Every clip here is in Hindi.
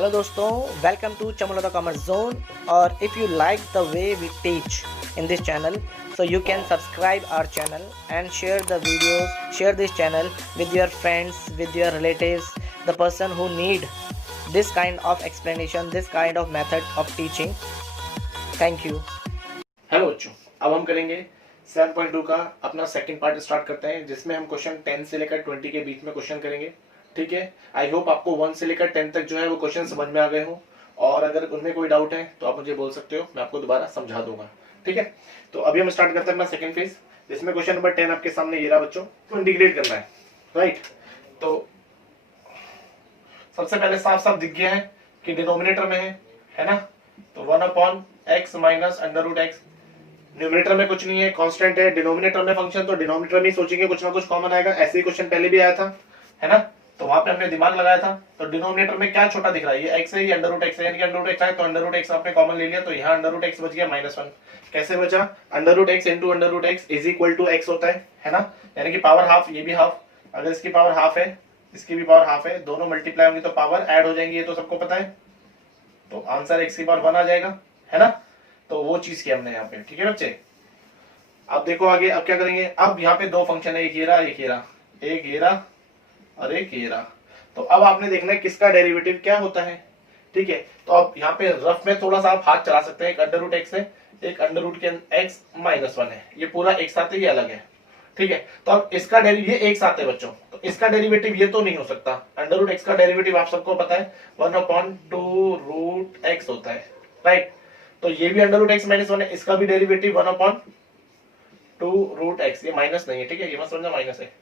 हेलो दोस्तों, welcome to Chamolta commerce zone. और if you like the way we teach in this channel, so you can subscribe our channel and share the videos, share this channel with your friends, with your relatives, the person who need this kind of explanation, this kind of method of teaching. Thank you. Hello बच्चों, अब हम करेंगे 7.2 का अपना सेकंड पार्ट स्टार्ट करते हैं, जिसमें हम क्वेश्चन 10 से लेकर 20 के बीच में क्वेश्चन करेंगे। ठीक है, आई होप आपको 1 से लेकर 10 तक जो है वो क्वेश्चन समझ में आ गए हो, और अगर उनमें कोई डाउट है तो आप मुझे बोल सकते हो, मैं आपको दोबारा समझा दूंगा। ठीक है, तो अभी हम स्टार्ट करते हैं अपना सेकंड फेज, जिसमें क्वेश्चन नंबर 10 आपके सामने ये रहा बच्चों, तो इंटीग्रेट करना है। राइट, तो सबसे पहले साफ साफ दिख गया है कि डिनोमिनेटर में है ना, तो 1/x minus under root x. Numerator में कुछ नहीं है, कांस्टेंट है। डिनोमिनेटर में फंक्शन, तो डिनोमिनेटर में सोचेंगे कुछ ना कुछ कॉमन आएगा। ऐसे ही क्वेश्चन पहले भी आया था, है ना, तो वहां पे हमने दिमाग लगाया था। तो डिनोमिनेटर में क्या छोटा दिख रहा है, ये x है, ये अंडर रूट एक्स है, यानी कि अंडर रूट एक्स है, तो अंडर रूट एक्स आपने कॉमन ले लिया, तो यहाँ अंडर रूट एक्स बच गया -1। कैसे बचा, under root x into under root x is equal to x होता है ना, यानी कि पावर हाफ, ये भी हाफ। अगर इसकी पावर हाफ है, इसकी भी पावर हाफ है, दोनों मल्टीप्लाई होंगे तो पावर ऐड हो जाएंगी, ये तो सबको पता है। तो आंसर x की पावर 1 आ जाएगा, है ना। तो वो चीज की हमने यहाँ पे, ठीक है बच्चे। अब देखो आगे, अब क्या करेंगे, अब यहाँ पे दो फंक्शन है, एक ये रहा, एक ये रहा, एक ये रहा और एक ये रहा। तो अब आपने देखना है किसका डेरिवेटिव क्या होता है। ठीक है, तो अब यहाँ पे रफ में थोड़ा सा आप हाथ चला सकते हैं। एक अंडर रूट एक्स है, एक अंडर रूट के एक्स -1 है, ये पूरा एक साथ है, ये अलग है। ठीक है, तो अब इसका डेरिवेटिव, ये एक साथ है बच्चों, तो इसका डेरिवेटिव ये तो नहीं हो सकता। अंडर रूट एक्स का डेरिवेटिव आप सबको पता है 1/2 रूट एक्स होता है। राइट, तो ये भी अंडर रूट एक्स -1 है, इसका भी डेरिवेटिव 1/2 रूट एक्स, ये माइनस नहीं है, ठीक है, ये मत समझना माइनस है,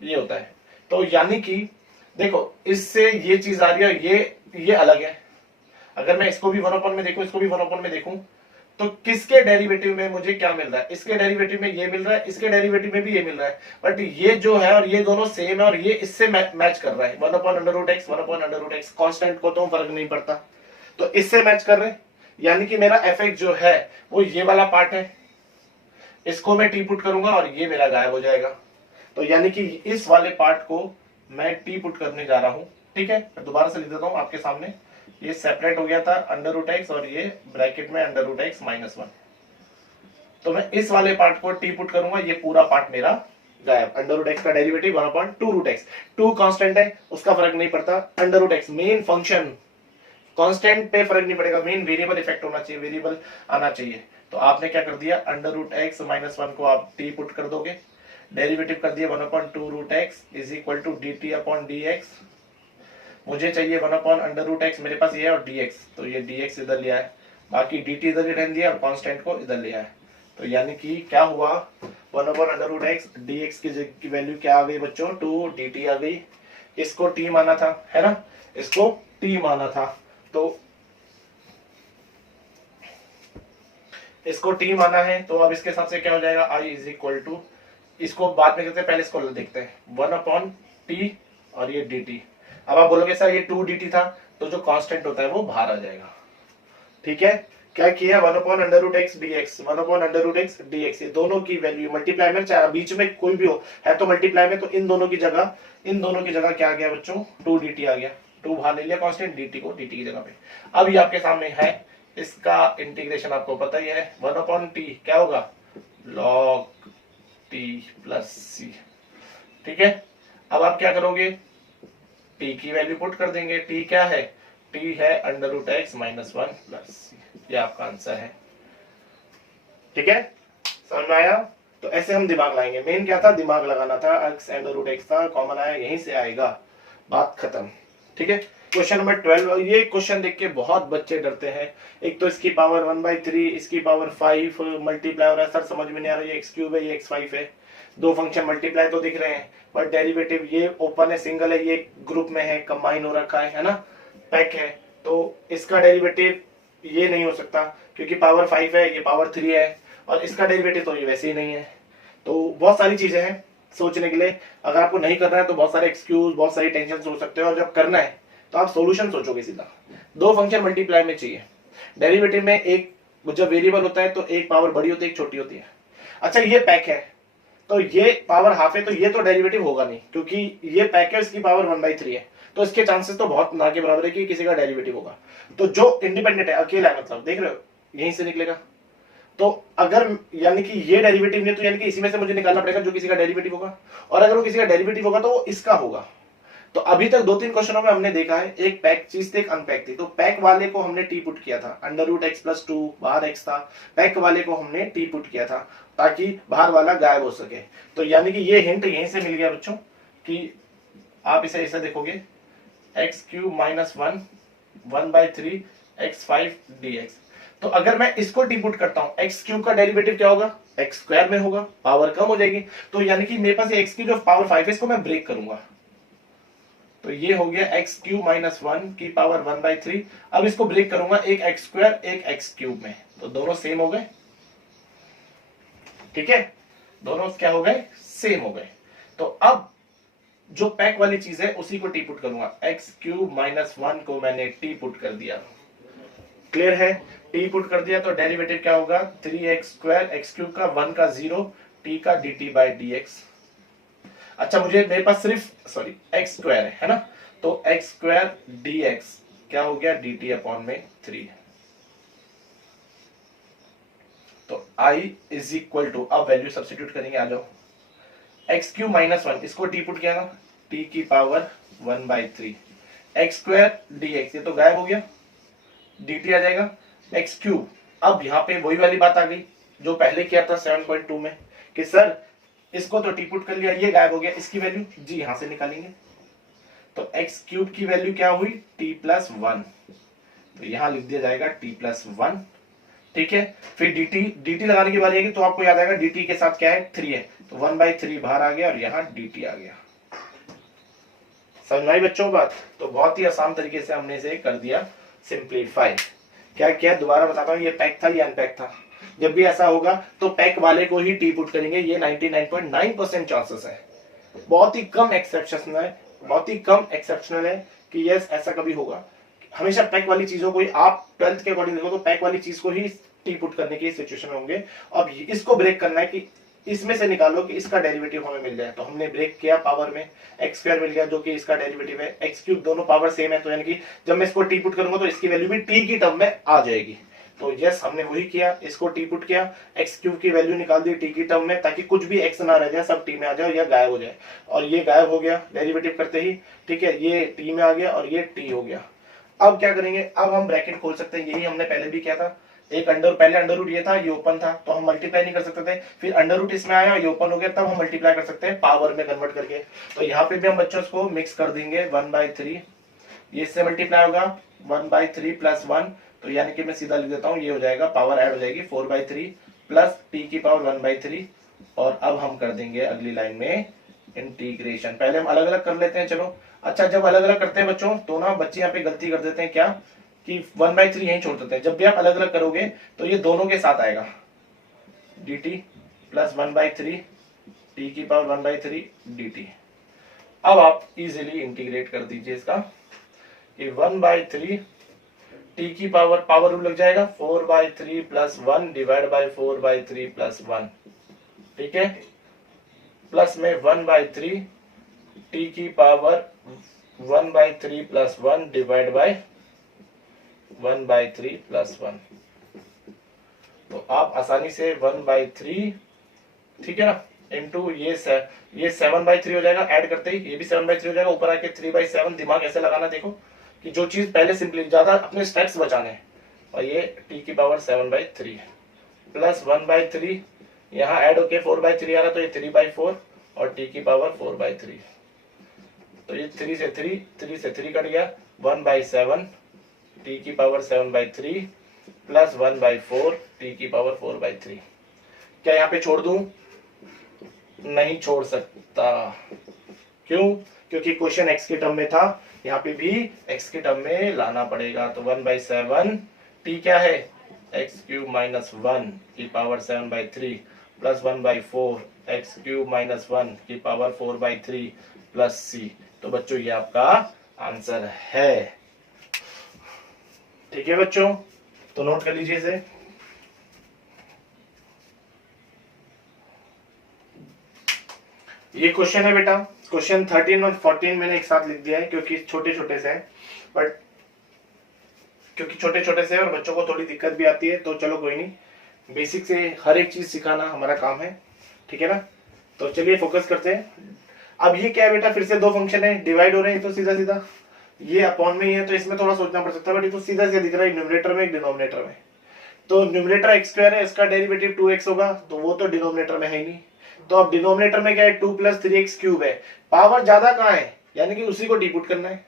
ये होता है। तो यानी कि देखो, इससे ये चीज आ रही है, ये अलग है। अगर मैं इसको भी 1/, में देखूं, इसको भी 1/, में देखूं, तो किसके डेरिवेटिव में मुझे क्या मिल रहा है, इसके डेरिवेटिव में ये मिल रहा है, इसके डेरिवेटिव में भी ये मिल रहा है, बट ये जो है और ये दोनों सेम है, और ये इससे मैच कर रहा है। 1/√x, 1/√x, कांस्टेंट को तो फर्क नहीं पड़ता, तो इससे मैच कर रहे हैं। यानी कि मेरा एफ जो है वो ये वाला पार्ट है, इसको मैं टी पुट करूंगा और ये मेरा गायब हो जाएगा। तो यानी कि इस वाले पार्ट को मैं टी पुट करने जा रहा हूं। ठीक है, मैं दोबारा से लिख देता हूं आपके सामने, ये सेपरेट हो गया था √x, और ये ब्रैकेट में √x -1। तो मैं इस वाले पार्ट को टी पुट करूंगा, ये पूरा पार्ट मेरा गायब। √x का डेरिवेटिव 1/2 रूट एक्स, 2 कांस्टेंट है, उसका फर्क नहीं पड़ता। √x मेन फंक्शन, कांस्टेंट पे फर्क नहीं पड़ेगा, मेन वेरिएबल इफेक्ट होना चाहिए, वेरिएबल आना चाहिए। तो आपने क्या कर दिया, √x -1 को आप टी पुट कर दोगे, डेरिवेटिव कर दिया 1/2 root x is equal to dt/dx। मुझे चाहिए 1/√x, मेरे पास ये है, और dx, तो ये dx इधर लिया है, बाकी dt इधर ही रहने दिया, और कांस्टेंट को इधर लिया है। तो यानी कि क्या हुआ, 1/√x dx की वैल्यू क्या आ गई बच्चों, 2 dt आ गई। इसको t माना था, है ना, इसको t माना था, तो इसको t माना है, तो अब इसके हिसाब से क्या हो जाएगा, i इज इक्वल टू, इसको बाद में करते हैं, पहले इसको देखते हैं, 1/t और ये dt। अब आप बोलोगे सर ये 2 dt था, तो जो कांस्टेंट होता है वो बाहर आ जाएगा। ठीक है, क्या किया, 1/√x dx, 1/√x dx, ये दोनों की वैल्यू मल्टीप्लाई में, चाहे बीच में कोई भी हो, है तो मल्टीप्लाई में, तो इन दोनों की जगह क्या आ गया बच्चों, 2 dt आ गया, 2 बाहर ले लिया कांस्टेंट, dt को dt की जगह पे। अब ये आपके सामने है, इसका इंटीग्रेशन आपको पता ही है, 1/t क्या होगा, log t प्लस c। ठीक है, अब आप क्या करोगे, t की वैल्यू पुट कर देंगे। t क्या है, t है √x -1 प्लस c, ये आपका आंसर है। ठीक है, समझ में आया। तो ऐसे हम दिमाग लाएंगे, मेन क्या था, दिमाग लगाना था, x √x था, कॉमन आया, यहीं से आएगा, बात खत्म। ठीक है, क्वेश्चन नंबर 12, ये क्वेश्चन देख के बहुत बच्चे डरते हैं। एक तो इसकी पावर 1/3, इसकी पावर 5 मल्टीप्लाई हो रहा है, सर समझ में नहीं आ रहा, ये x³ है, ये x5 है, दो फंक्शन मल्टीप्लाई तो दिख रहे हैं, बट डेरिवेटिव ये ओपन है, सिंगल है, ये ग्रुप में है, कंबाइन हो रखा है ना, पैक है, तो इसका डेरिवेटिव ये नहीं हो सकता, क्योंकि पावर 5 है, ये पावर 3 है, और इसका डेरिवेटिव तो ये वैसे ही नहीं है। तो बहुत सारी चीजें हैं सोचने के लिए। अगर आपको नहीं करना है तो बहुत सारे एक्सक्यूज, बहुत सारी टेंशन सोच सकते हो, और जब करना है तो आप सॉल्यूशन सोचोगे सीधा। दो फंक्शन मल्टीप्लाई में चाहिए, डेरिवेटिव में एक जब वेरिएबल होता है तो एक पावर बड़ी होती है, एक छोटी होती है। अच्छा, ये पैक है, तो ये पावर हाफ है, तो ये तो डेरिवेटिव होगा नहीं, क्योंकि ये पैक है, इसकी पावर 1/3 है, तो इसके चांसेस तो बहुत ना के बराबर है कि किसी का डेरिवेटिव होगा। तो जो इंडिपेंडेंट है, अकेला है, मतलब देख रहे हो यहीं से निकलेगा। तो अगर यानी कि ये डेरिवेटिव नहीं, तो यानी कि इसी में से मुझे निकालना पड़ेगा जो किसी का डेरिवेटिव होगा, और अगर वो किसी का डेरिवेटिव होगा तो वो इसका होगा। तो अभी तक 2-3 क्वेश्चनों में हमने देखा है, एक पैक चीज थी, एक अनपैक थी। तो पैक वाले को हमने टी पुट किया था, √x+2 बाहर x था, पैक वाले को हमने टी पुट किया था ताकि बाहर वाला गायब हो सके। तो यानी कि ये हिंट यहीं से मिल गया बच्चों कि आप इसे ऐसे देखोगे, x³ -1 1/3 x5 dx। तो अगर मैं इसको टी पुट करता हूं, x³ का डेरिवेटिव क्या होगा, x² में होगा, पावर कम हो जाएगी। तो यानी कि मेरे पास x की जो पावर 5 है, इसको मैं ब्रेक करूंगा, तो ये हो गया x³ -1 की पावर 1/3। अब इसको ब्रेक करूंगा, एक x² एक x³ में, तो दोनों सेम हो गए। ठीक है, दोनों क्या हो गए, सेम हो गए। तो अब जो पैक वाली चीज है उसी को टी पुट करूंगा, x³ -1 को मैंने टी पुट कर दिया। क्लियर है, टी पुट कर दिया तो डेरिवेटिव क्या होगा, 3x² x³ का 1 का 0 t का dt/dx। अच्छा, मेरे पास सिर्फ x² है ना, तो x² dx क्या हो गया, dt/3। तो I इज इक्वल टू, अब वैल्यू सब्स्टिट्यूट करेंगे, आ जाओ, x³ -1 इसको टी पुट किया ना, t की पावर 1/3 x² dx, ये तो गायब हो गया, dt आ जाएगा x³। अब यहाँ पे वही वाली बात आ गई जो पहले किया था 7.2 में कि सर इसको तो टी पुट कर लिया, ये गायब हो गया, इसकी वैल्यू जी यहां से निकालेंगे। तो x³ की वैल्यू क्या हुई, t+1, तो यहां लिख दिया जाएगा t+1। ठीक है, फिर dt लगाने की बारी आएगी, तो आपको याद आएगा dt के साथ क्या है, 3 है, तो 1/3 बाहर आ गया और यहाँ dt आ गया। समझ में आई बच्चों बात? तो बहुत ही आसान तरीके से हमने इसे कर दिया सिंप्लीफाई। क्या किया, दोबारा बताता हूँ, ये पैक था, ये अनपैक था। जब भी ऐसा होगा तो पैक वाले को ही टी पुट करेंगे, ये 99.9% चांसेस है, बहुत ही कम एक्सेप्शन है, बहुत ही कम एक्सेप्शनल है कि यस ऐसा कभी होगा। हमेशा पैक वाली चीजों को ही आप 12th के अकॉर्डिंग देखो तो पैक वाली चीज को ही टी पुट करने की सिचुएशन में होंगे। अब इसको ब्रेक करना है कि इसमें से निकालो कि इसका डेरिवेटिव हमें मिल जाए। तो हमने ब्रेक किया, पावर में x² मिल गया जो कि इसका डेरिवेटिव है, x³ दोनों पावर सेम है, तो यानी कि जब मैं इसको टी पुट करूंगा तो इसकी वैल्यू भी t की टर्म में आ जाएगी। तो यस हमने वही किया, इसको टी पुट किया, x³ की वैल्यू निकाल दी t की टर्म में, ताकि कुछ भी x ना रह जाए, सब t में आ जाए या गायब हो जाए। और ये गायब हो गया डेरिवेटिव करते ही, ठीक है, ये t में आ गया और ये t हो गया। अब क्या करेंगे, अब हम ब्रैकेट खोल सकते हैं, यही हमने पहले भी किया था। एक पहले अंडर रूट ये था, ये ओपन था, तो हम मल्टीप्लाई नहीं कर सकते थे, फिर अंडर रूट इसमें आया, ये ओपन हो गया, तब हम मल्टीप्लाई कर सकते हैं पावर में कन्वर्ट करके। तो यहाँ पे भी हम बच्चों को मिक्स कर देंगे, 1/3 ये इससे मल्टीप्लाई होगा 1/3 + 1, तो यानी कि मैं सीधा लिख देता हूँ, ये हो जाएगा, पावर ऐड हो जाएगी 4/3 प्लस t की पावर 1/3। और अब हम कर देंगे अगली लाइन में इंटीग्रेशन। पहले हम अलग अलग कर लेते हैं, चलो। अच्छा, जब अलग अलग करते हैं बच्चों तो ना बच्चे यहाँ पे गलती कर देते हैं, क्या कि 1/3 यहीं छोड़ देते हैं। जब भी आप अलग अलग करोगे तो ये दोनों के साथ आएगा, dt + 1/3 t की पावर 1/3 dt। अब आप इजीली इंटीग्रेट कर दीजिए इसका, कि 1/3 t की पावर रूल लग जाएगा, 4/3 + 1 डिवाइड बाय 4/3 + 1, ठीक है, प्लस में 1/3 t की पावर 1/3 + 1 डिवाइड बाय 1/3 + 1। तो आप आसानी से 1/3, ठीक है ना, इंटू ये 7/3 हो जाएगा, ऐड करते ही ये भी 7/3 हो जाएगा, ऊपर आके 3/7। दिमाग ऐसे लगाना, देखो कि जो चीज पहले सिंपली ज्यादा अपने स्टेप्स बचाने हैं, और ये t की पावर 7/3 है, प्लस 1/3 यहाँ ऐड होके 4/3 आ रहा, तो ये 3/4 और t की पावर 4/3। तो ये 3 से 3 कट गया, 1/7 t की पावर 7/3 प्लस 1/4 t की पावर 4/3। क्या यहाँ पे छोड़ दूं? नहीं छोड़ सकता। क्यों? क्योंकि क्वेश्चन x के टर्म में था, यहाँ पे भी x के टर्म में लाना पड़ेगा। तो 1/7 t क्या है, x³ - 1 की पावर 7/3 प्लस 1/4 x³ - 1 की पावर 4/3 प्लस c। तो बच्चों ये आपका आंसर है। ठीक है बच्चों, तो नोट कर लीजिए इसे। ये क्वेश्चन है बेटा, क्वेश्चन 13 और 14 मैंने एक साथ लिख दिया है क्योंकि छोटे छोटे से हैं, बट क्योंकि छोटे छोटे से और बच्चों को थोड़ी दिक्कत भी आती है, तो चलो कोई नहीं, बेसिक से हर एक चीज सिखाना हमारा काम है, ठीक है ना। तो चलिए फोकस करते हैं। अब ये क्या है बेटा, फिर से दो फंक्शन है, डिवाइड हो रहे हैं, तो सीधा सीधा ये अपॉन में ही है, तो इसमें थोड़ा सोचना पड़ सकता है, बट ये तो सीधा सीधा दिख रहा है, न्यूमरेटर में एक डिनोमिनेटर में। तो न्यूमरेटर एक्स स्क्वायर है, इसका डेरिवेटिव 2x होगा, तो वो तो डिनोमिनेटर में है ही नहीं। तो अब डिनोमिनेटर में क्या है, 2 + 3x क्यूब है, पावर ज्यादा कहाँ है, यानी कि उसी को डिपुट करना है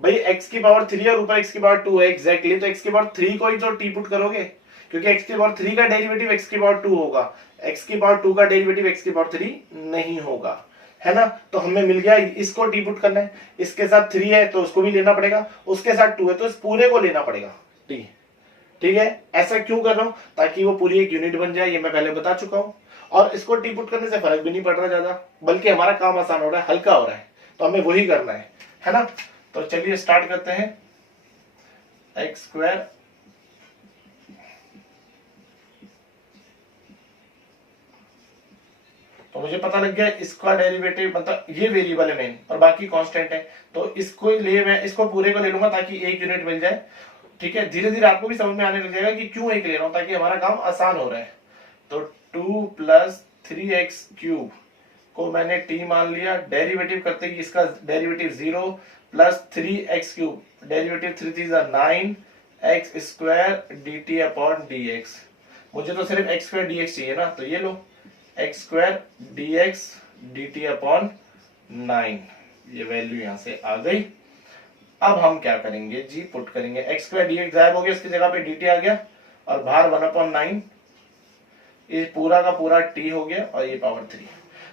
भाई। x की पावर 3 और ऊपर x की पावर 2 है एग्जैक्टली, तो x की पावर 3 को ही तो डिपुट करोगे, क्योंकि x की पावर 3 का डेरिवेटिव x की पावर 2 होगा, x की पावर 2 का डेरिवेटिव x की पावर 3 नहीं होगा, है ना। तो हमें मिल गया, इसको डिपुट करना है, इसके साथ 3 है तो उसको भी लेना पड़ेगा, उसके साथ 2 है तो इस पूरे को लेना पड़ेगा, ठीक है। ऐसा क्यों कर रहा हूं, ताकि वो पूरी एक यूनिट बन जाए, ये मैं पहले बता चुका हूं। और इसको डिपुट करने से फर्क भी नहीं पड़ रहा ज्यादा, बल्कि हमारा काम आसान हो रहा है, हल्का हो रहा है, तो हमें वही करना है ना। तो चलिए स्टार्ट करते हैं। एक्स स्क्वायर तो मुझे पता लग गया इसका डेरिवेटिव, मतलब ये वेरिएबल है मेन और बाकी कांस्टेंट है, तो इसको ले, मैं इसको पूरे को ले लूंगा ताकि एक यूनिट मिल जाए, ठीक है। धीरे धीरे आपको भी समझ में आने लग जाएगा कि क्यों एक ले रहा हूं, ताकि हमारा काम आसान हो रहा है। तो 2 + 3x क्यूब को मैंने t मान लिया, डेरिवेटिव करते ही इसका derivative 0 + 3x cube, derivative 3 3 9 x square dt/dx। मुझे तो सिर्फ x स्क्वायर dx चाहिए ना, तो ये लो x स्क्वायर dx dt/9, ये वैल्यू यहां से आ गई। अब हम क्या करेंगे जी, पुट करेंगे, x स्क्वायर dx गायब हो गया, इसकी जगह पे dt आ गया, और बाहर 1/9, ये पूरा का पूरा t हो गया, और ये पावर 3।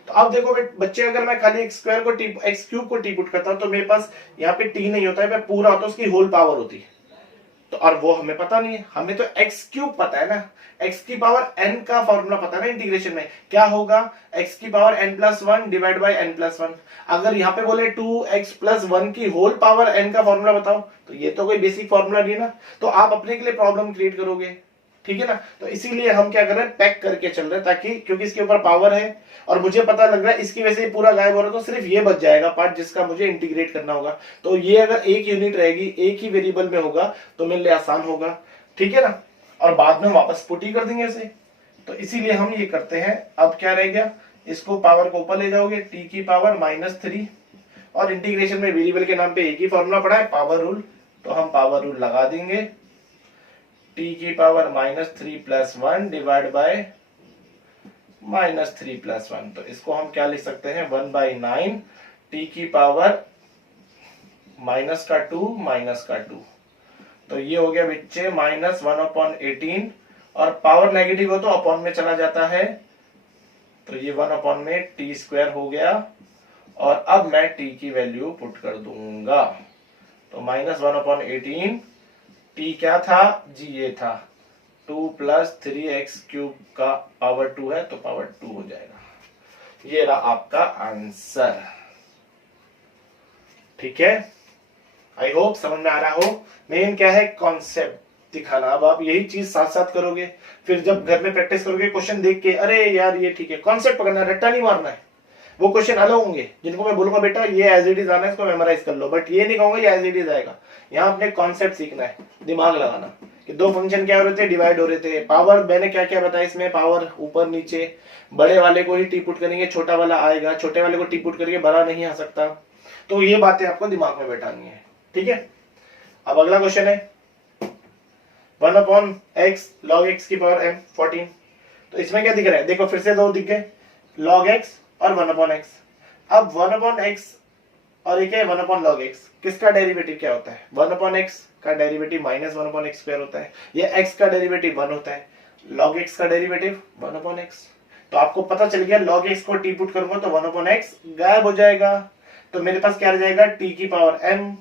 तो अब देखो बच्चे, अगर मैं खाली x स्क्वायर को x क्यूब को t पुट करता हूं, तो मेरे पास यहाँ पे t नहीं होता है, मैं पूरा होता, उसकी होल पावर होती है, तो और वो हमें पता नहीं है, हमें तो x क्यूब पता है ना, x की पावर n का फॉर्मूला पता है ना, इंटीग्रेशन में क्या होगा, x की power n+1 divide by n+1। अगर यहाँ पे बोले 2x+1 की होल पावर n का फॉर्मूला बताओ, तो ये तो कोई बेसिक फॉर्मूला नहीं ना, तो आप अपने के लिए प्रॉब्लम क्रिएट करोगे, ठीक है ना। तो इसीलिए हम क्या कर रहे हैं, पैक करके चल रहे हैं, ताकि क्योंकि इसके ऊपर पावर है और मुझे पता लग रहा है इसकी वजह से पूरा गायब हो रहा है, तो सिर्फ ये बच जाएगा पार्ट जिसका मुझे इंटीग्रेट करना होगा। तो ये अगर एक यूनिट रहेगी, एक ही वेरिएबल में होगा, तो मेरे लिए आसान होगा, ठीक है ना, और बाद में वापस पुट ही कर देंगे इसे। तो इसीलिए हम ये करते हैं। अब क्या रह गया, इसको पावर को ऊपर ले जाओगे, t की पावर -3, और इंटीग्रेशन में वेरिएबल के नाम पे एक ही फॉर्मूला पड़ा है, पावर रूल, तो हम पावर रूल लगा देंगे, t की पावर -3 + 1 डिवाइड बाय -3 + 1, तो इसको हम क्या लिख सकते हैं, 1/9 t की पावर -2, तो ये हो गया बच्चे -1/18, और पावर नेगेटिव हो तो अपॉन में चला जाता है, तो ये 1 में t स्क्वायर हो गया। और अब मैं t की वैल्यू पुट कर दूंगा, तो -1/18, t क्या था जी, ये था 2 + 3x क्यूब का पावर 2 है, तो पावर 2 हो जाएगा। ये रहा आपका आंसर, ठीक है। आई होप समझ में आ रहा हो। मेन क्या है, कॉन्सेप्ट दिखाना। अब आप यही चीज साथ साथ करोगे, फिर जब घर में प्रैक्टिस करोगे, क्वेश्चन देख के अरे यार ये ठीक है, कॉन्सेप्ट पकड़ना, रट्टा नहीं मारना है। वो क्वेश्चन अलग होंगे जिनको मैं बोलूंगा बेटा ये एज इट इज आना है, इसको मेमोराइज कर लो, बट ये नहीं कहूंगा ये एज इट इज आएगा। यहाँ अपने कॉन्सेप्ट सीखना है, दिमाग लगाना कि दो फंक्शन क्या हो रहे थे, डिवाइड हो रहे थे, पावर मैंने क्या क्या बताया इसमें, पावर ऊपर नीचे, बड़े वाले को ही टी पुट करेंगे, छोटा वाला आएगा, छोटे वाले को टी पुट करके बड़ा नहीं आ सकता। तो ये बातें आपको दिमाग में बैठानी है, ठीक है। अब अगला क्वेश्चन है 1/x log x की पावर m 14। तो इसमें क्या दिख रहा है, देखो फिर से दो दिख गए, log x और 1/x। अब 1/x और एक है 1/log x, किसका डेरिवेटिव क्या होता है, 1/x का डेरिवेटिव -1/x स्क्वायर होता है, ये x का डेरिवेटिव 1 होता है, log x का डेरिवेटिव 1/x। तो आपको पता चल गया, log x को t पुट करूंगा तो 1/x गायब हो जाएगा, तो मेरे पास क्या रह जाएगा, t की पावर m।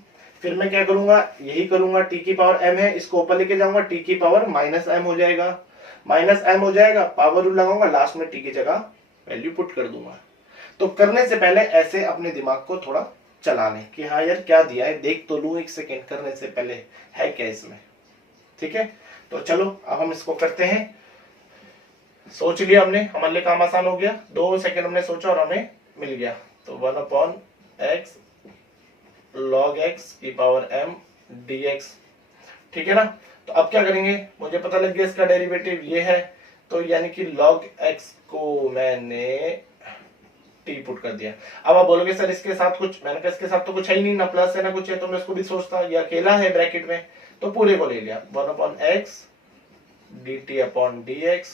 फिर मैं क्या करूंगा, यही करूंगा, t की पावर m है, इसको ऊपर लेके जाऊंगा, t की पावर -m हो जाएगा, -m हो जाएगा, पावर रूल लगाऊंगा, लास्ट में t की जगह वैल्यू पुट कर दूंगा। तो करने से पहले ऐसे अपने दिमाग को थोड़ा चला लें कि हाँ यार क्या दिया है, देख तो लूं एक सेकेंड, करने से पहले है क्या इसमें, ठीक है। तो चलो अब हम इसको करते हैं। सोच लिया हमने, हमारे लिए काम आसान हो गया, 2 सेकेंड हमने सोचा और हमें मिल गया, तो 1/x log x की पावर m dx, ठीक है ना। तो अब क्या करेंगे, मुझे पता लग गया इसका डेरिवेटिव ये है, तो यानी कि log x को मैंने t पुट कर दिया। अब आप बोलोगे सर इसके साथ कुछ, मैंने कहा इसके साथ तो कुछ है ही नहीं, ना प्लस है ना कुछ है, तो मैं इसको भी सोचता, ये अकेला है ब्रैकेट में, तो पूरे को ले लिया 1/x dt अपॉन dx,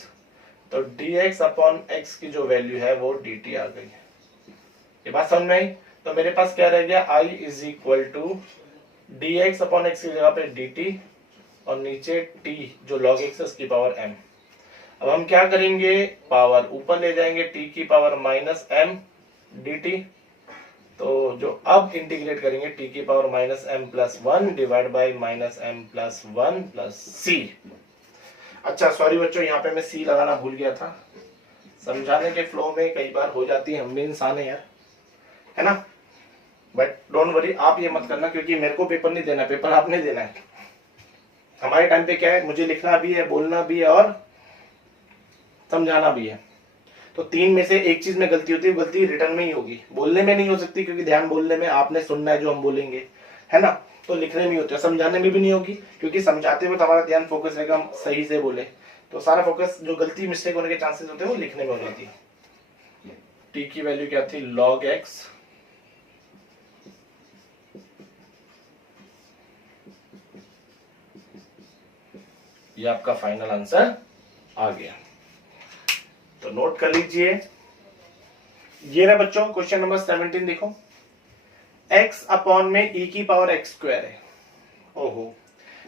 तो dx अपॉन x की जो वैल्यू है वो dt आ गई। ये बात समझ में आई। तो मेरे पास क्या रह गया, i is equal to dx upon x की जगह पे dt और नीचे t जो log x है उसकी पावर m। अब हम क्या करेंगे, पावर ऊपर ले जाएंगे, t की पावर माइनस m dt, तो जो अब इंटीग्रेट करेंगे t की power minus m plus 1 divide by minus m plus 1 plus c। अच्छा सॉरी बच्चों, यहाँ पे मैं c लगाना भूल गया था, समझाने के फ्लो में कई बार हो जाती है, हम भी इंसान है यार, है ना। बट डोंट वरी, आप ये मत करना, क्योंकि मेरे को पेपर नहीं देना, पेपर आपने देना है। हमारे टाइम पे क्या है, मुझे लिखना भी है, बोलना भी है और समझाना भी है। तो तीन में से एक चीज में गलती होती है, गलती रिटर्न में ही होगी, बोलने में नहीं हो सकती, क्योंकि ध्यान बोलने में आपने सुनना है जो हम बोलेंगे, है ना। तो लिखने में होता है, समझाने में भी नहीं होगी, क्योंकि समझाते हुए हमारा ध्यान फोकस रहेगा, हम सही से बोले, तो सारा फोकस जो गलती मिस्टेक होने के चांसेस होते हैं वो लिखने में हो जाती है। टी की वैल्यू क्या थी, log x, ये आपका फाइनल आंसर आ गया, तो नोट कर लीजिए। ये रहा बच्चों क्वेश्चन नंबर 17, देखो x अपॉन में e की पावर x स्क्वायर है। ओहो,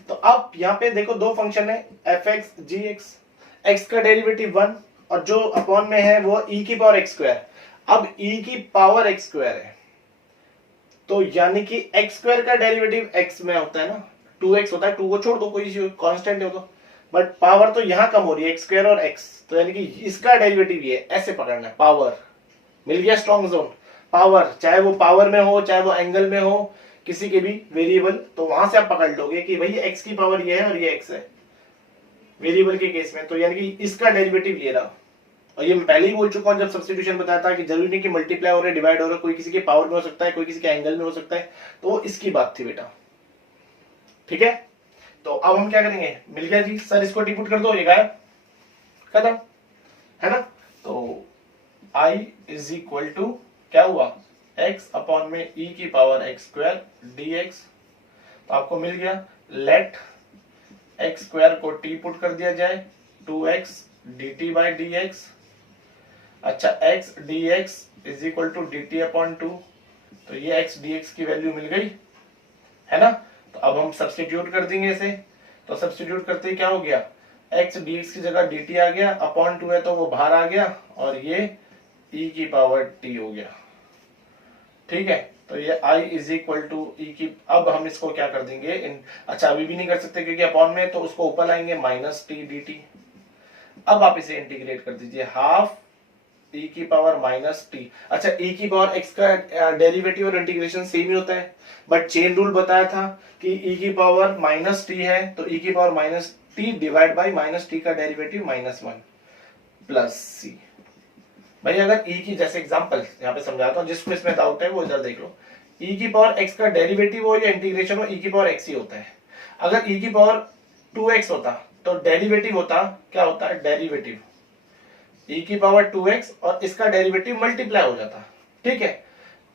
तो अब यहाँ पे देखो दो फंक्शन है fx gx, x का डेरिवेटिव 1 और जो अपॉन में है वो e की पावर x स्क्वायर। अब e की पावर x स्क्वायर है, तो यानी कि x स्क्वायर का डेरिवेटिव x में होता है ना, 2x होता है, 2 को छोड़ दो, कोई कांस्टेंट है वो तो, बट पावर तो यहां कम हो रही है, x स्क्वायर और x, तो यानी कि इसका डेरिवेटिव ये ऐसे पकड़ना है, पावर मिल गया स्ट्रॉन्ग जोन। पावर चाहे वो पावर में हो चाहे वो एंगल में हो, किसी के भी वेरिएबल, तो वहां से आप पकड़ लोगे कि भाई x की पावर ये है और ये x है वेरिएबल के केस में, तो यानी कि इसका डेरिवेटिव ये रहा। और ये मैं पहले ही बोल चुका हूं जब सब्स्टिट्यूशन बताया था कि जरूरी नहीं कि मल्टीप्लाई हो रहा है, डिवाइड हो रहा है, कोई किसी के पावर में हो सकता है, कोई किसी के एंगल में हो सकता है, तो इसकी बात थी बेटा, ठीक है। तो अब हम क्या करेंगे, मिल गया जी सर, इसको टिपुट कर दो, ये गायब, खत्म, है ना। तो i इज इक्वल टू क्या हुआ, x अपॉन में e की पावर x स्क्वायर dx, तो आपको मिल गया, लेट x स्क्वायर को t पुट कर दिया जाए, 2x dt बाई dx। अच्छा x dx is equal to dt upon 2, तो ये x dx की वैल्यू मिल गई, है ना। तो अब हम सब्स्टिट्यूट कर देंगे इसे, तो सब्स्टिट्यूट करते ही क्या हो गया, x dx की जगह dt आ गया, अपॉन 2 है तो वो बाहर आ गया, और ये e की पावर t हो गया, ठीक है। तो ये i is equal to e की, अब हम इसको क्या कर देंगे अच्छा अभी भी नहीं कर सकते क्योंकि अपॉन में, तो उसको ऊपर लाएंगे माइनस टी dt। अब आप इसे इंटीग्रेट कर दीजिए, हाफ e की पावर माइनस टी। अच्छा e की पावर x का डेरिवेटिव और इंटीग्रेशन सेम ही होता है, बट चेन रूल बताया था कि e की पावर माइनस टी है तो e की power minus T divide by minus T का डेरिवेटिव -1 प्लस सी। भाई अगर e की, जैसे एग्जांपल यहाँ पे समझाता हूँ, जिसको इसमें डाउट है वो इधर देख लो, e की पावर x का डेरिवेटिव हो या इंटीग्रेशन हो, e की पावर x ही होता है। अगर e की पावर 2x होता तो डेरिवेटिव होता, क्या होता है, डेरिवेटिव e की पावर 2x और इसका डेरिवेटिव मल्टीप्लाई हो जाता, ठीक है,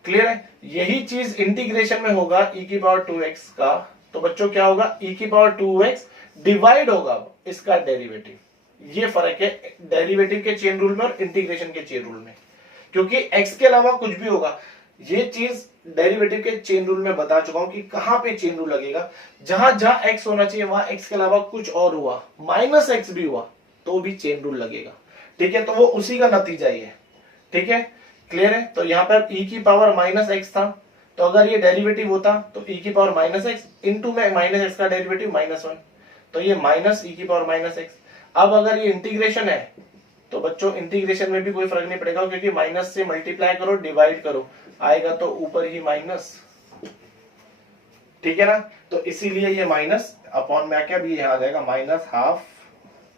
क्लियर है। यही चीज इंटीग्रेशन में होगा e की पावर 2x का, तो बच्चों क्या होगा, e की पावर 2x डिवाइड होगा इसका डेरिवेटिव। ये फर्क है डेरिवेटिव के चेन रूल में और इंटीग्रेशन के चेन रूल में, क्योंकि x के अलावा कुछ भी होगा। ये चीज डेरिवेटिव के चेन रूल में बता चुका हूं कि कहां पे चेन रूल लगेगा, जहां जहां x होना चाहिए वहां x के अलावा कुछ और हुआ, -x भी हुआ तो भी चेन रूल लगेगा, ठीक है। तो वो उसी का नतीजा ही है, ठीक है, क्लियर है। तो यहाँ पर e की पावर -x था, तो अगर ये डेरिवेटिव होता तो e की पावर -x इंटू में -x का डेरिवेटिव -1, तो ये माइनस e की पावर -x। अब अगर ये इंटीग्रेशन है तो बच्चों इंटीग्रेशन में भी कोई फर्क नहीं पड़ेगा, क्योंकि माइनस से मल्टीप्लाई करो डिवाइड करो आएगा तो ऊपर ही माइनस, ठीक है ना। तो इसीलिए ये माइनस अपॉन में आके अभी यहां आ जाएगा माइनस हाफ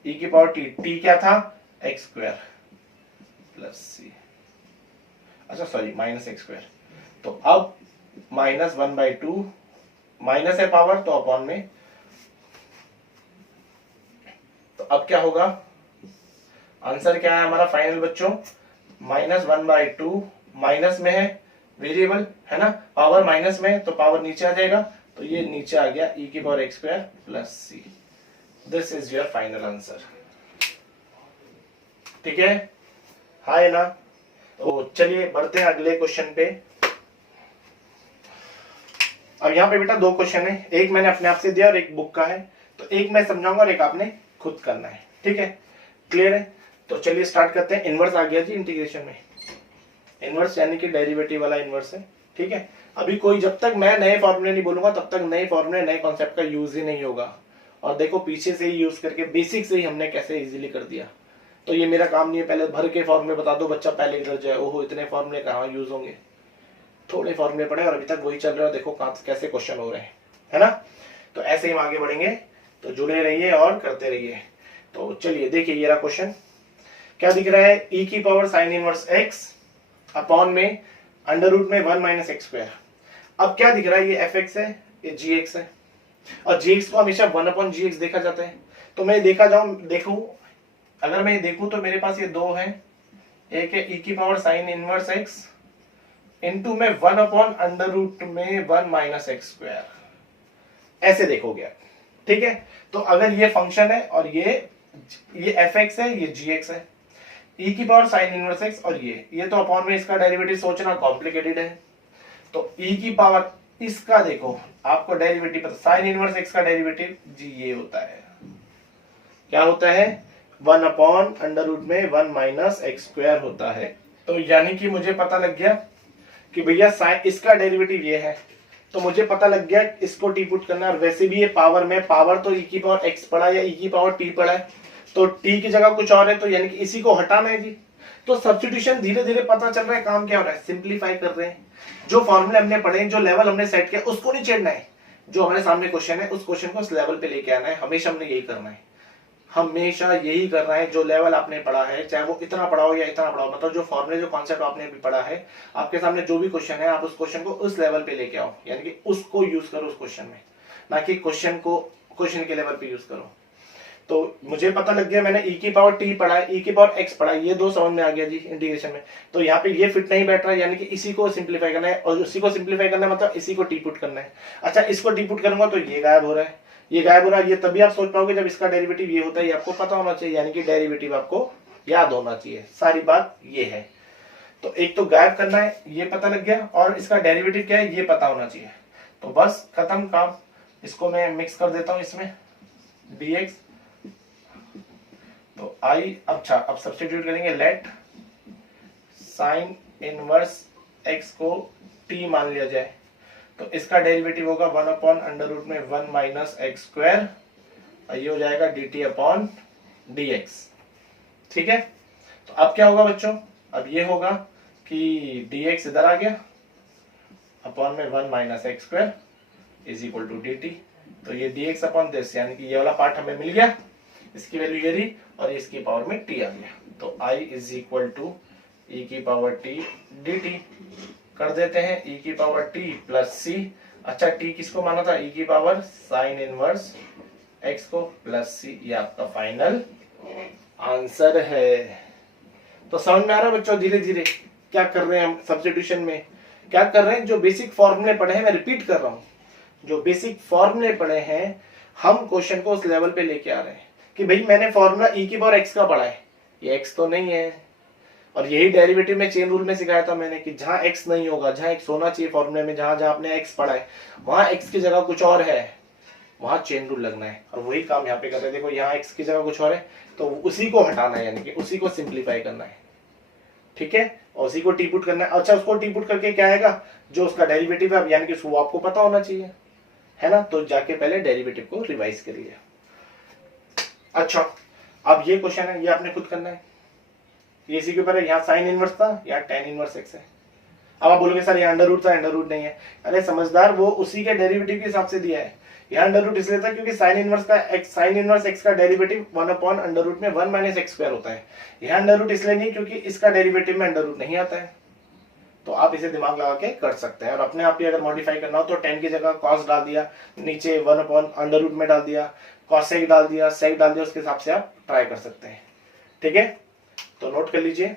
e की पावर t, t क्या था, x स्क्वायर प्लस c। अच्छा सॉरी माइनस एक्स स्क्वायर। तो अब माइनस 1/2 माइनस है पावर तो अपॉन में, तो अब क्या होगा, आंसर क्या है हमारा फाइनल बच्चों, -1/2 माइनस में है वेरिएबल है ना, पावर माइनस में तो पावर नीचे आ जाएगा, तो ये नीचे आ गया e⁻x² plus c. This is your final answer. ठीक है, हाय ना। तो चलिए बढ़ते हैं अगले क्वेश्चन पे। अब यहाँ पे बेटा 2 क्वेश्चन है, एक मैंने अपने आप से दिया और एक बुक का है, तो एक मैं समझाऊंगा और एक आपने खुद करना है। ठीक है, क्लियर है। तो चलिए स्टार्ट करते हैं। इनवर्स आ गया जी इंटीग्रेशन में, इनवर्स यानी कि डेरिवेटिव वाला इनवर्स है। ठीक है, अभी कोई जब तक मैं नए फॉर्मूले नहीं बोलूंगा तब तक नए फॉर्मूले नए कॉन्सेप्ट का यूज ही नहीं होगा। और देखो पीछे से ही यूज करके बेसिक से ही हमने कैसे इजीली कर दिया। तो ये मेरा काम नहीं है पहले भर के फॉर्मूले बता दो, बच्चा पहले डर जाए, ओहो इतने फॉर्मूले कहाँ यूज होंगे। थोड़े फॉर्मूले पढ़े और अभी तक वही चल रहा है, देखो कैसे क्वेश्चन हो रहे हैं, है ना। तो ऐसे ही हम आगे बढ़ेंगे, तो जुड़े रहिए और करते रहिए। तो चलिए देखिए ये रहा क्वेश्चन, क्या दिख रहा है, e⁻sin−1x अपॉन में √1 -x²। अब क्या दिख रहा है, ये fx है, ये gx है, और gx को हमेशा 1/gx देखा जाता है। तो मैं देखूं, अगर मैं देखूं तो मेरे पास ये 2 है, एक है e⁻sin−1x इनटू में 1/√1 -x², ऐसे देखोगे। ठीक है, तो अगर ये फंक्शन है और ये fx है, ये gx है, e⁻sin−1x और ये तो अपॉन में इसका डेरिवेटिव सोचना कॉम्प्लिकेटेड है। तो e⁻, इसका देखो आपको डेरिवेटिव पता, sin−1x का डेरिवेटिव जी ये होता है, क्या होता है, 1/√1 -x² होता है। तो यानी कि मुझे पता लग गया कि भैया साइन इसका डेरिवेटिव ये है, तो मुझे पता लग गया इसको टी पुट करना। और वैसे भी ये पावर में, पावर तो e⁻x पड़ा या e⁻t पड़ा है, तो t की जगह कुछ और है, तो यानी कि इसी को हटाना है जी। तो सब्स्टिट्यूशन धीरे धीरे पता चल रहा है, काम क्या हो रहा है, सिंप्लीफाई कर रहे हैं। जो फॉर्मूले हमने पढ़े, जो लेवल हमने सेट किया उसको नहीं छेड़ना है, जो हमारे सामने क्वेश्चन है उस क्वेश्चन को उस लेवल पे लेके आना है। हमेशा हमने यही करना है, हमेशा यही करना है। जो लेवल आपने पढ़ा है, चाहे वो इतना पढ़ा हो या इतना पढ़ा हो, मतलब जो फॉर्मूले, जो कॉन्सेप्ट आपने भी पढ़ा है, आपके सामने जो भी क्वेश्चन है, आप उस क्वेश्चन को उस लेवल पे लेके आओ, यानी कि उसको यूज करो उस क्वेश्चन में, ना कि क्वेश्चन को क्वेश्चन के लेवल पे यूज करो। तो मुझे पता लग गया, मैंने e⁻t पढ़ा है, e⁻x पढ़ा है, ये 2 समझ में आ गया जी इंटीग्रेशन में। तो यहाँ पे ये फिट नहीं बैठ रहा है, यानी कि इसी को सिंप्लीफाई करना है, और उसी को सिंप्लीफाई करना है मतलब इसी को टी पुट करना है। अच्छा, इसको टी पुट करूंगा तो ये गायब हो रहा है, ये गायब हो रहा है। ये तभी आप सोच पाओगे जब इसका डेरिवेटिव ये होता है, ये आपको पता होना चाहिए, यानी कि डेरिवेटिव आपको याद होना चाहिए। सारी बात ये है। तो एक तो गायब करना है, ये पता लग गया, और इसका डेरिवेटिव क्या है ये पता होना चाहिए। तो बस खत्म काम। इसको मैं मिक्स कर देता हूं इसमें, dx। तो आई, अच्छा अब सब्स्टिट्यूट करेंगे, लेट sin−1x को t मान लिया जाए, तो इसका डेरिवेटिव होगा 1/√1 -x², और ये हो जाएगा dt/dx। ठीक है, तो अब क्या होगा बच्चों, अब ये होगा कि dx इधर आ गया, अपॉन में 1 -x² is equal to dt। तो ये dx अपॉन दिस, यानी कि ये वाला पार्ट हमें मिल गया, इसकी वैल्यू ये रही, और इसकी पावर में t आ गया। तो i is equal to e⁻t dt कर देते हैं, e⁻t प्लस c। अच्छा, t किसको माना था, e⁻sin−1x को प्लस c, ये आपका फाइनल आंसर है। तो समझ में आ रहा है बच्चों, धीरे धीरे क्या कर रहे हैं हम सब्स्टिट्यूशन में, क्या कर रहे हैं, जो बेसिक फॉर्मूले पढ़े हैं, मैं रिपीट कर रहा हूं, जो बेसिक फॉर्मूले पढ़े हैं हम क्वेश्चन को उस लेवल पे लेके आ रहे हैं कि भाई मैंने फॉर्मूला e⁻x का पढ़ा है, ये x तो नहीं है। और यही डेरिवेटिव में चेन रूल में सिखाया था मैंने कि जहां x नहीं होगा, जहां x होना चाहिए फॉर्मूले में, जहां जहां आपने x पढ़ा है वहां x की जगह कुछ और है, वहां चेन रूल लगना है। और वही काम यहाँ पे कर रहे हैं, देखो यहाँ x की जगह कुछ और है, तो उसी को हटाना है, यानी कि उसी को सिंप्लीफाई करना है। ठीक है, और उसी को टी पुट करना है। अच्छा, उसको टी पुट करके क्या आएगा, जो उसका डेरिवेटिव है, यानी कि वो आपको पता होना चाहिए, है ना। तो जाके पहले डेरिवेटिव को रिवाइज करिए। अच्छा, अब ये क्वेश्चन है, ये आपने खुद करना है, ये इसी के ऊपर है। यहाँ sin−1 था, यहाँ tan−1x है। अब आप बोलोगे सर ये अंडर रूट था, अंडर रूट नहीं है। अरे समझदार, वो उसी के डेरिवेटिव के हिसाब से दिया है। यहाँ अंडर रूट इसलिए था क्योंकि sin−1x का डेरिवेटिव 1/√1 -x² होता है। यहाँ अंडर रूट इसलिए नहीं क्योंकि इसका डेरिवेटिव में अंडर रूट नहीं आता है। तो आप इसे दिमाग लगा के कर सकते हैं। और अपने आप ही अगर मॉडिफाई करना हो तो 10 की जगह कॉस डाल दिया, नीचे 1/√, में डाल दिया, कॉसेक डाल दिया, सेक डाल दिया, उसके हिसाब से आप ट्राई कर सकते हैं। ठीक है, तो नोट कर लीजिए।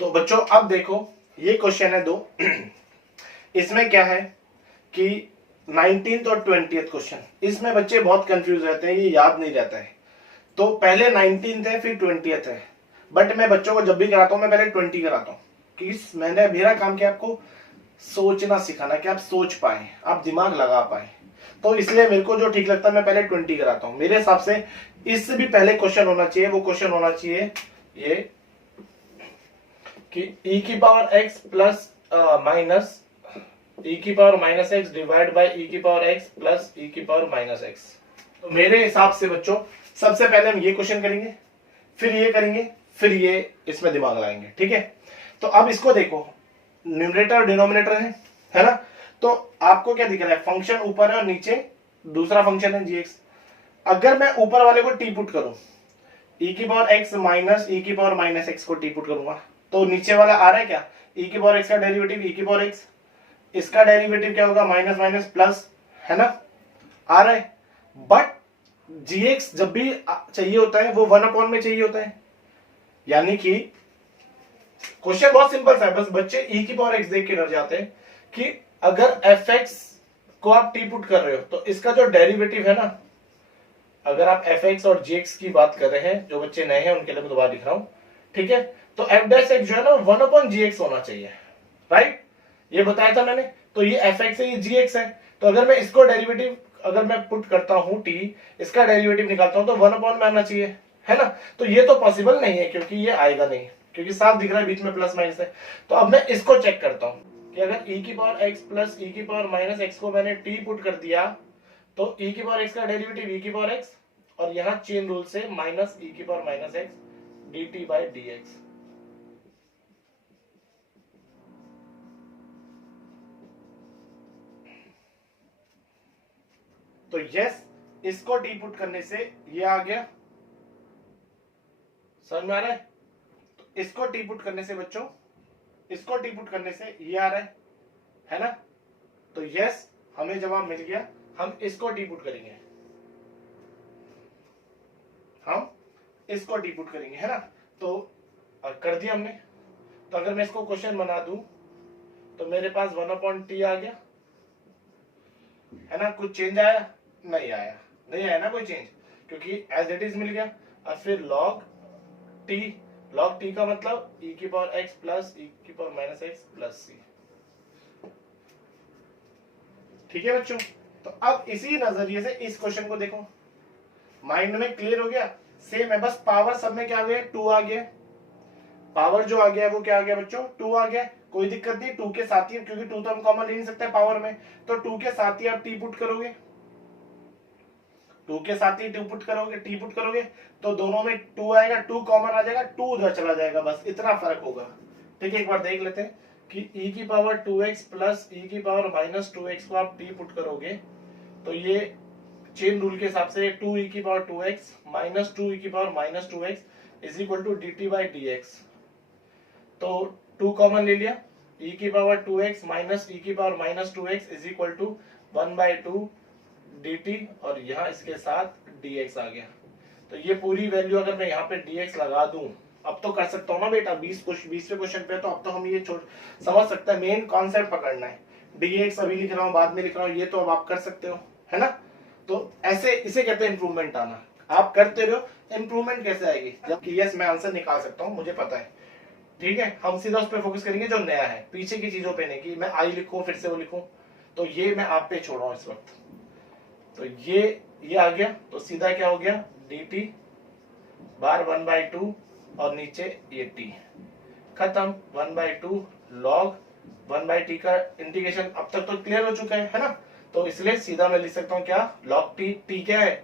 तो बच्चों अब देखो ये क्वेश्चन है 2 इसमें क्या है कि 19th और 20th क्वेश्चन, इसमें बच्चे बहुत कंफ्यूज रहते हैं, ये याद नहीं रहता है। तो पहले 19th है फिर 20th है, बट मैं बच्चों को जब भी कराता हूं मैं पहले 20 कराता हूं, क्योंकि मैंने मेरा काम क्या आपको सोचना सिखाना, कि आप सोच पाए, आप दिमाग लगा पाए। तो इसलिए मेरे को जो ठीक लगता है मैं पहले 20 कराता हूं। मेरे हिसाब से इससे भी पहले क्वेश्चन होना चाहिए, वो क्वेश्चन होना चाहिए ये कि e की power x plus minus e की power minus x divide by e की पावर x प्लस e की पावर माइनस एक्स। तो मेरे हिसाब से बच्चों सबसे पहले हम ये क्वेश्चन करेंगे, फिर ये करेंगे, फिर ये इसमें दिमाग लगाएंगे। ठीक है, तो अब इसको देखो, न्यूमरेटर और डिनोमिनेटर है ना, तो आपको क्या दिख रहा है, फंक्शन ऊपर है और नीचे दूसरा फंक्शन है gx। अगर मैं ऊपर वाले को टी पुट करूं, e की पावर x माइनस e की पावर माइनस एक्स को टी पुट करूंगा, तो नीचे वाला आ रहा है क्या, e की पावर x का डेरिवेटिव e की पावर x, इसका डेरिवेटिव क्या होगा, माइनस माइनस प्लस, है ना, आ रहा है। बट gx जब भी चाहिए होता है वो 1/, में चाहिए होता है, यानी कि क्वेश्चन बहुत सिंपल सा है, बस बच्चे e की पावर x देख के डर जाते हैं कि अगर fx को आप टी पुट कर रहे हो तो इसका जो डेरिवेटिव है ना, अगर आप fx और gx की बात कर रहे हैं, जो बच्चे नए हैं उनके लिए मैं दोबारा लिख रहा हूं, ठीक है, तो f डैश x जो है ना 1/gx होना चाहिए, राइट, ये बताया था मैंने। तो ये fx है, ये gx है, तो अगर मैं इसको डेरिवेटिव अगर मैं पुट करता हूं t, इसका डेरिवेटिव निकालता हूं तो 1/, में आना चाहिए, है ना। तो ये तो पॉसिबल नहीं है क्योंकि ये आएगा नहीं, क्योंकि साफ दिख रहा है बीच में प्लस माइनस है। तो अब मैं इसको चेक करता हूं कि अगर e की पावर x प्लस e की पावर माइनस एक्स को मैंने t पुट कर दिया तो e की पावर x का डेरिवेटिव e की पावर x, और यहां चेन रूल से माइनस e की power minus x dt by dx। तो यस, इसको टी पुट करने से ये आ गया, समझ में आ रहा है। तो इसको टी पुट करने से बच्चों, इसको टी पुट करने से ये आ रहा है ना। तो यस, हमें जवाब मिल गया, हम इसको टी पुट करेंगे, हम इसको टी पुट करेंगे, है ना। तो कर दिया हमने। तो अगर मैं इसको क्वेश्चन बना दूं तो मेरे पास 1/t आ गया, है ना। कुछ चेंज आया, नहीं आया, नहीं आया ना कोई चेंज, क्योंकि एज इट इज मिल गया। और फिर log t का मतलब e की पावर x प्लस e की power minus x plus c। ठीक है बच्चों, तो अब इसी नजरिए से इस क्वेश्चन को देखो, माइंड में क्लियर हो गया। सेम है, बस पावर सब में क्या आ गया, 2 आ गया। पावर जो आ गया वो क्या आ गया बच्चों, 2 आ गया। कोई दिक्कत नहीं, 2 के साथ ही, क्योंकि 2 तो हम कॉमन ले नहीं सकते पावर में, तो 2 के साथ ही आप टी पुट करोगे, 2 के साथ ही टी पुट करोगे तो दोनों में 2 आएगा, 2 कॉमन आ जाएगा, 2 उधर चला जाएगा, बस इतना फर्क होगा। ठीक है, एक बार देख लेते हैं कि e की पावर 2x प्लस e की पावर माइनस 2x को आप टी पुट करोगे तो ये चेन रूल के हिसाब से 2e की पावर 2x माइनस 2e की power minus 2x is equal to dt by dx। तो 2 कॉमन ले लिया, e की पावर 2x माइनस e की power minus 2x is equal to 1/2 dt, और यहाँ इसके साथ dx आ गया। तो ये पूरी वैल्यू अगर मैं यहाँ पे dx लगा दूं, अब तो कर सकता हूँ ना बेटा, 20वें क्वेश्चन पे, तो अब तो हम ये समझ सकते हैं, मेन कॉन्सेप्ट पकड़ना है। dx अभी लिख रहा हूँ, बाद में लिख रहा हूँ, ये तो अब आप कर सकते हो, है ना। तो ऐसे इसे कहते हैं इंप्रूवमेंट आना। आप करते रहो, इंप्रूवमेंट कैसे आएगी, जबकि यस मैं आंसर निकाल सकता हूँ, मुझे पता है। ठीक है, हम सीधा उस पर फोकस करेंगे जो नया है, पीछे की चीजों पे नहीं कि मैं आई लिखूं फिर से वो लिखूं। तो ये मैं आप पे छोड़ रहा हूँ इस वक्त। तो ये आ गया, तो सीधा क्या हो गया, dt बार 1/2 और नीचे ये t, खत्म। 1/2 log 1/t का इंटीग्रेशन अब तक तो क्लियर हो चुका है ना। तो इसलिए सीधा मैं लिख सकता हूँ क्या, log t क्या है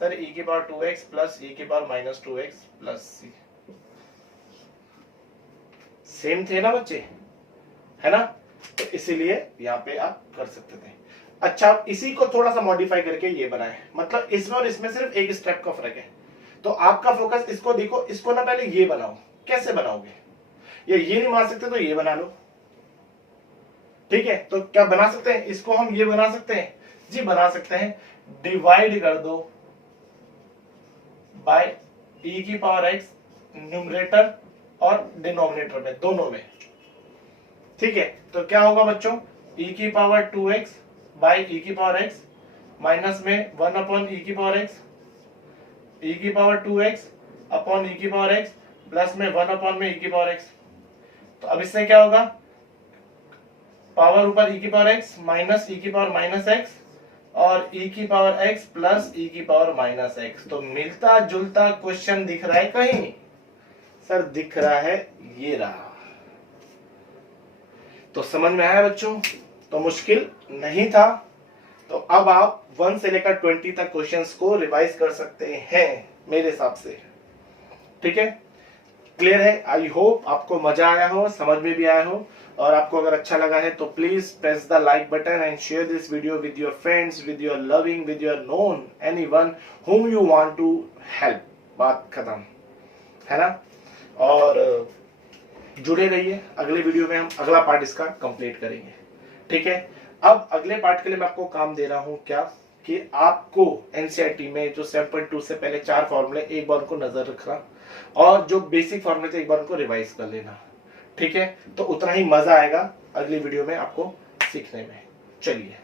सर, e की पावर 2x प्लस e की power minus 2x plus c। Same थे ना बच्चे, है ना। तो इसीलिए यहाँ पे आप कर सकते थे। अच्छा, इसी को थोड़ा सा मॉडिफाई करके ये बनाए, मतलब इसमें और इसमें सिर्फ एक स्टेप का फर्क है। तो आपका फोकस इसको देखो, इसको ना पहले ये बनाओ। कैसे बनाओगे, ये नहीं मान सकते तो ये बना लो, ठीक है, तो क्या बना सकते हैं इसको, हम ये बना सकते हैं जी, बना सकते हैं, डिवाइड कर दो बाय e की पावर x न्यूमरेटर और डिनोमिनेटर में, दोनों में। ठीक है, तो क्या होगा बच्चों, e की पावर 2x बाय e की पावर x माइनस में 1 अपॉन e की पावर x, e की पावर 2x अपॉन e की पावर x प्लस में 1 अपॉन में e की पावर x। तो अब इससे क्या होगा, पावर ऊपर e की पावर x माइनस e की पावर माइनस x और e की पावर x प्लस e की पावर माइनस x। तो मिलता जुलता क्वेश्चन दिख रहा है कहीं सर? दिख रहा है, ये रहा। तो समझ में आया बच्चों? तो मुश्किल नहीं था। तो अब आप 1 से लेकर 20 तक क्वेश्चंस को रिवाइज कर सकते हैं मेरे हिसाब से। ठीक है, क्लियर है? आई होप आपको मजा आया हो, समझ में भी आया हो, और आपको अगर अच्छा लगा है तो please press the like button and share this video with your friends, with your loving, with your known anyone whom you want to help। बात खत्म है ना? और जुड़े रहिए, अगले वीडियो में हम अगला पार्ट इसका कंप्लीट करेंगे। ठीक है, अब अगले पार्ट के लिए मैं आपको काम दे रहा हूं क्या, कि आपको एनसीईआरटी में जो 7.2 से पहले 4 फॉर्मूले एक बार उनको नजर रखना, और जो बेसिक फॉर्मूले थे एक बार उनको रिवाइज कर लेना। ठीक है, तो उतना ही मजा आएगा अगली वीडियो में आपको सीखने में। चलिए।